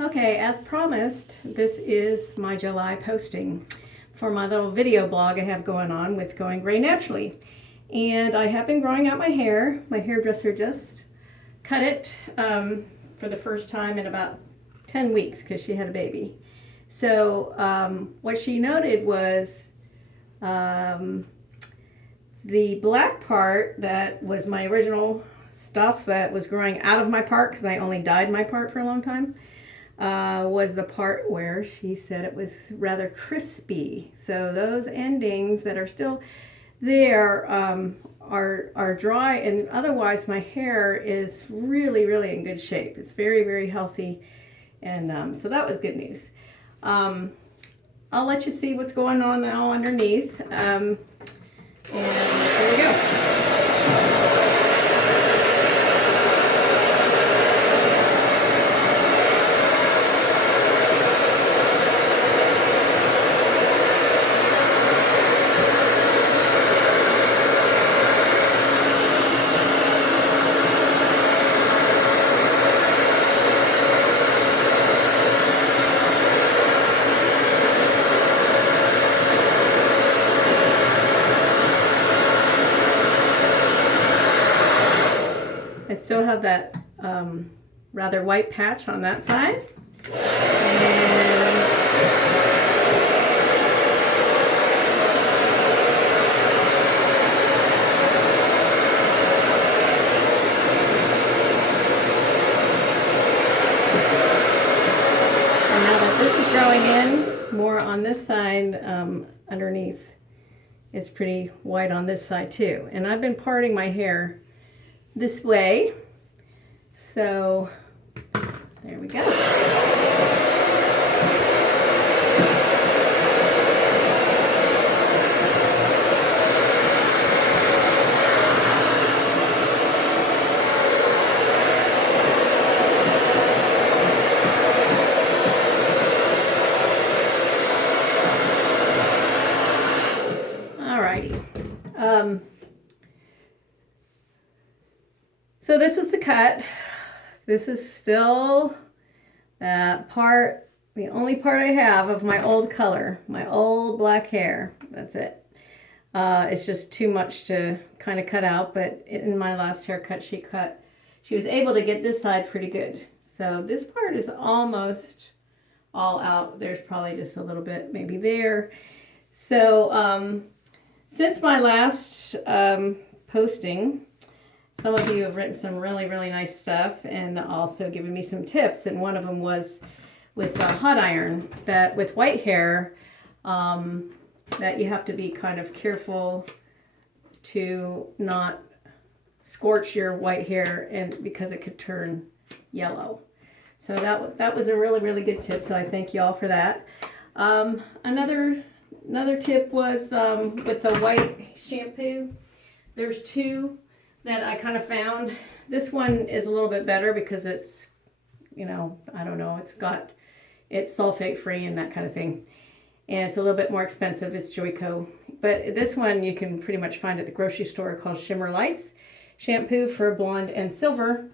Okay, as promised, this is my July posting for my little video blog I have going on with Going Gray Naturally. And I have been growing out my hair. My hairdresser just cut it for the first time in about 10 weeks because she had a baby. So what she noted was the black part that was my original stuff that was growing out of my part, because I only dyed my part for a long time, was the part where she said it was rather crispy. So those endings that are still there are dry, and otherwise my hair is really, really in good shape. It's very, very healthy, and so that was good news. I'll let you see what's going on now underneath, and there we go. I still have that rather white patch on that side. And now that this is growing in more on this side, underneath, it's pretty white on this side too. And I've been parting my hair this way, so there we go. Alrighty. So this is the cut. This is still that part, the only part I have of my old color, my old black hair. That's it. It's just too much to kind of cut out, but in my last haircut she was able to get this side pretty good. So this part is almost all out. There's probably just a little bit maybe there. So since my last posting, some of you have written some really, really nice stuff and also given me some tips. And one of them was with a hot iron, that with white hair, that you have to be kind of careful to not scorch your white hair, and because it could turn yellow. So that was a really, really good tip. So I thank you all for that. Another tip was with the white shampoo. There's two that I kind of found. This one is a little bit better because it's, I don't know, it's sulfate free and that kind of thing. And it's a little bit more expensive. It's Joico. But this one you can pretty much find at the grocery store, called Shimmer Lights shampoo for blonde and silver.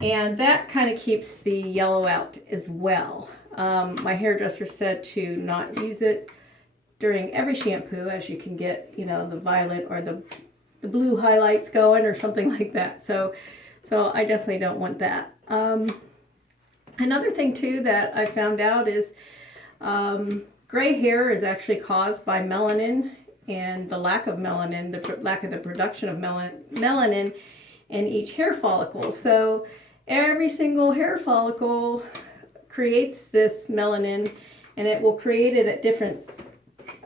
And that kind of keeps the yellow out as well. My hairdresser said to not use it during every shampoo, as you can get, the violet or the blue highlights going or something like that. So I definitely don't want that. Another thing too that I found out is gray hair is actually caused by melanin and the lack of melanin, the lack of the production of melanin in each hair follicle. So every single hair follicle creates this melanin, and it will create it at different,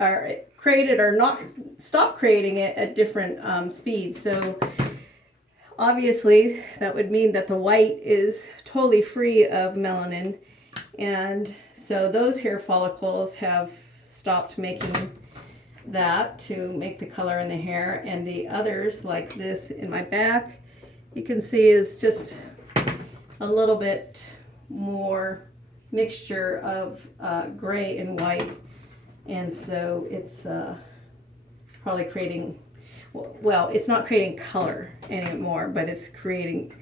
or create it or not stop creating it at different speeds. So obviously that would mean that the white is totally free of melanin, and so those hair follicles have stopped making that to make the color in the hair, and the others, like this in my back, you can see is just a little bit more mixture of gray and white. And so it's probably creating, well, it's not creating color anymore, but it's creating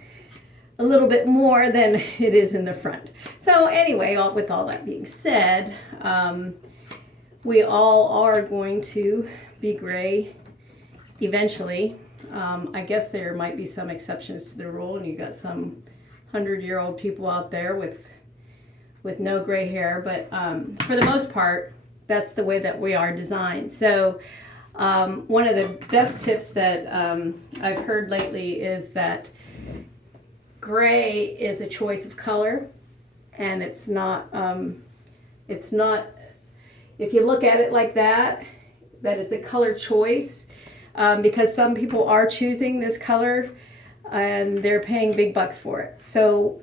a little bit more than it is in the front. So anyway, with all that being said, we all are going to be gray eventually. I guess there might be some exceptions to the rule, and you got some 100-year-old people out there with no gray hair, but for the most part, that's the way that we are designed. So one of the best tips that I've heard lately is that gray is a choice of color, and it's not, if you look at it like that it's a color choice, because some people are choosing this color and they're paying big bucks for it. So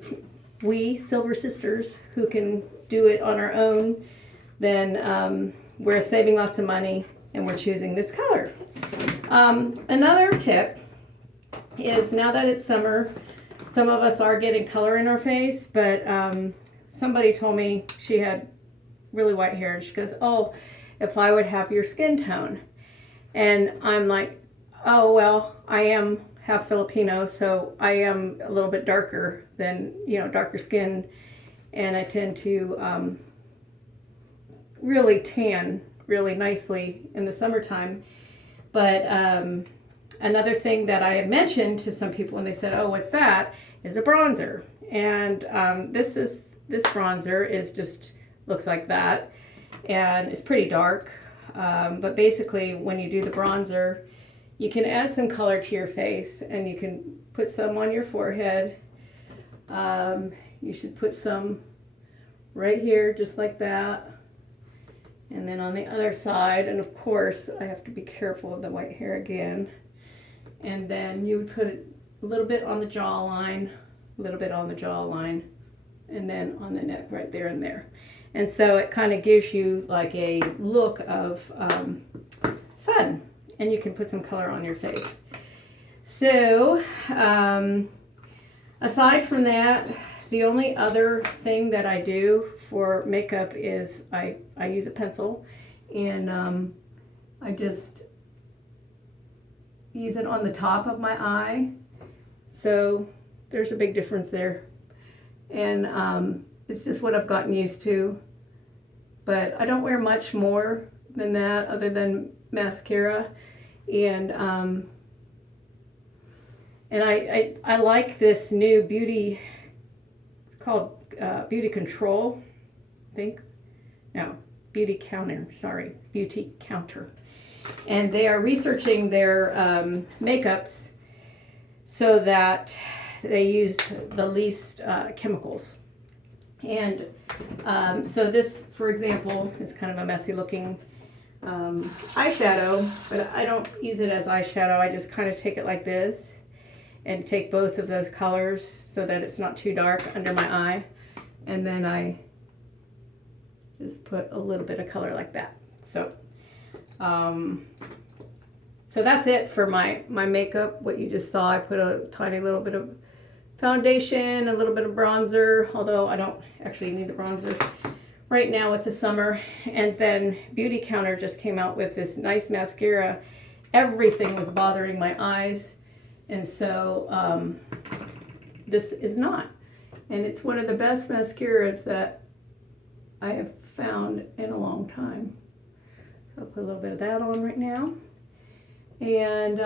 we Silver Sisters who can do it on our own, then we're saving lots of money and we're choosing this color. Another tip is, now that it's summer, some of us are getting color in our face, but somebody told me she had really white hair, and she goes, oh, if I would have your skin tone. And I'm like, oh, well, I am half Filipino, so I am a little bit darker than, darker skin, and I tend to really tan really nicely in the summertime. But another thing that I have mentioned to some people when they said, oh, what's that, is a bronzer. And this bronzer is just looks like that, and it's pretty dark, but basically when you do the bronzer, you can add some color to your face, and you can put some on your forehead. You should put some right here, just like that, and then on the other side, and of course I have to be careful of the white hair again, and then you would put a little bit on the jawline, a little bit on the jawline, and then on the neck right there and there. And so it kind of gives you like a look of sun, and you can put some color on your face. So aside from that, the only other thing that I do for makeup is I use a pencil, and I just use it on the top of my eye. So there's a big difference there. And it's just what I've gotten used to, but I don't wear much more than that other than mascara. And I like this new beauty, it's called Beauty Control, I think. No, Beauty Counter, sorry, Beauty Counter. And they are researching their makeups so that they use the least chemicals. And so this, for example, is kind of a messy looking eyeshadow, but I don't use it as eyeshadow. I just kind of take it like this and take both of those colors so that it's not too dark under my eye, and then I just put a little bit of color like that. So so that's it for my makeup. What you just saw, I put a tiny little bit of foundation, a little bit of bronzer, although I don't actually need the bronzer right now with the summer. And then Beauty Counter just came out with this nice mascara. Everything was bothering my eyes, and so this is not. And it's one of the best mascaras that I have found in a long time. So I'll put a little bit of that on right now. And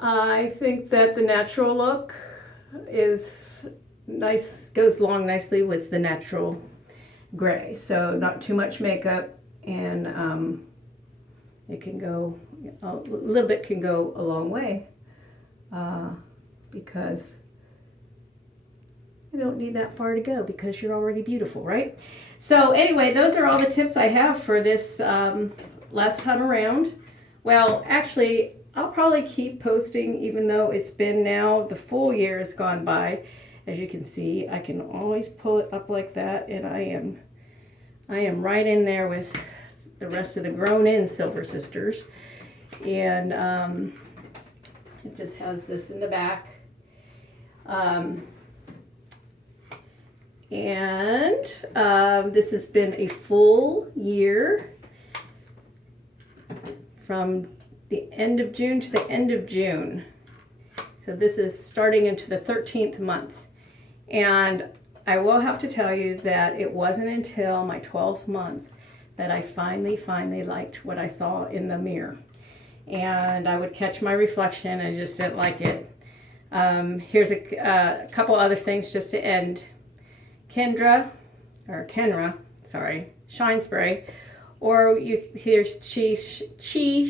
I think that the natural look is nice, goes along nicely with the natural gray. So not too much makeup, and it can go, a little bit can go a long way, because you don't need that far to go because you're already beautiful, right? So anyway, those are all the tips I have for this last time around. Well, actually, I'll probably keep posting even though it's been now, the full year has gone by. As you can see, I can always pull it up like that, and I am right in there with the rest of the grown-in Silver Sisters. And it just has this in the back. This has been a full year from the end of June to the end of June. So this is starting into the 13th month. And I will have to tell you that it wasn't until my 12th month that I finally liked what I saw in the mirror. And I would catch my reflection and just didn't like it. Here's a couple other things just to end. Kenra Shine Spray, or here's Chi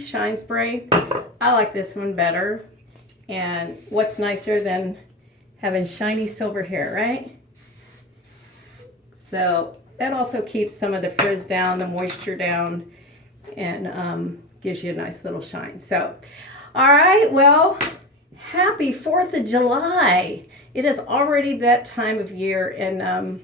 Shine Spray. I like this one better. And what's nicer than having shiny silver hair, right? So that also keeps some of the frizz down, the moisture down, and gives you a nice little shine. So, all right, well, happy 4th of July. It is already that time of year, and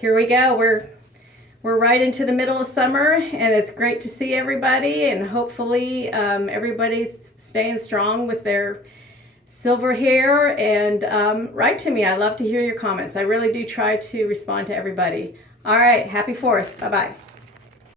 here we go. We're right into the middle of summer, and it's great to see everybody, and hopefully everybody's staying strong with their silver hair. And write to me. I love to hear your comments. I really do try to respond to everybody. All right, happy 4th. Bye-bye.